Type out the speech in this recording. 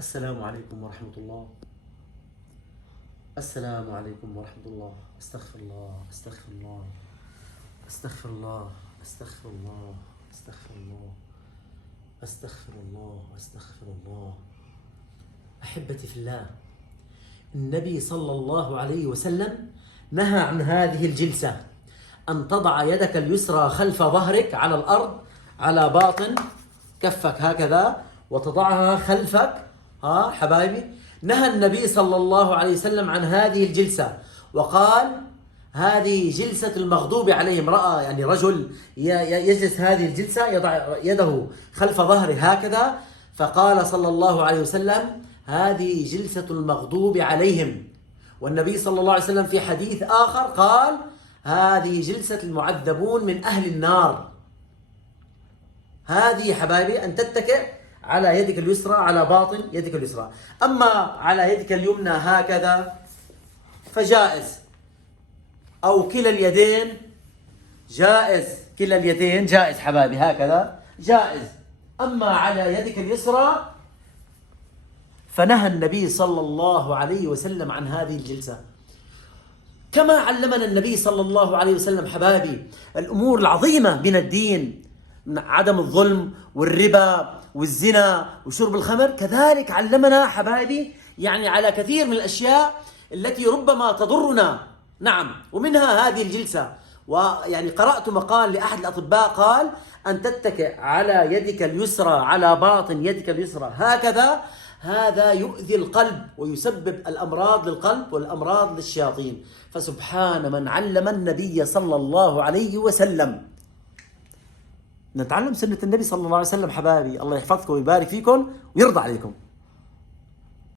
السلام عليكم ورحمة الله. السلام عليكم ورحمة الله. استغفر الله، استغفر الله، استغفر الله، استغفر الله، استغفر الله، استغفر الله، استغفر الله. أحبتي في الله، النبي صلى الله عليه وسلم نهى عن هذه الجلسة، أن تضع يدك اليسرى خلف ظهرك على الأرض على باطن كفك هكذا وتضعها خلفك. حبايبي، نهى النبي صلى الله عليه وسلم عن هذه الجلسة وقال هذه جلسة المغضوب عليهم. رأى يعني رجل يجلس هذه الجلسة يضع يده خلف ظهره هكذا، فقال صلى الله عليه وسلم هذه جلسة المغضوب عليهم. والنبي صلى الله عليه وسلم في حديث آخر قال هذه جلسة المعذبون من أهل النار. هذه حبايبي أن تتكئ على يدك اليسرى على باطن يدك اليسرى. أما على يدك اليمنى هكذا فجائز، أو كلا اليدين جائز، كلا اليدين جائز حبايبي هكذا جائز. أما على يدك اليسرى فنهى النبي صلى الله عليه وسلم عن هذه الجلسة. كما علمنا النبي صلى الله عليه وسلم حبايبي الأمور العظيمة من الدين، من عدم الظلم والربا والزنا وشرب الخمر، كذلك علمنا حبايبي يعني على كثير من الأشياء التي ربما تضرنا. نعم، ومنها هذه الجلسة. ويعني قرأت مقال لأحد الأطباء قال أن تتكئ على يدك اليسرى على باطن يدك اليسرى هكذا، هذا يؤذي القلب ويسبب الأمراض للقلب والأمراض للشياطين. فسبحان من علم النبي صلى الله عليه وسلم. نتعلم سنة النبي صلى الله عليه وسلم حبايبي. الله يحفظكم ويبارك فيكم ويرضى عليكم.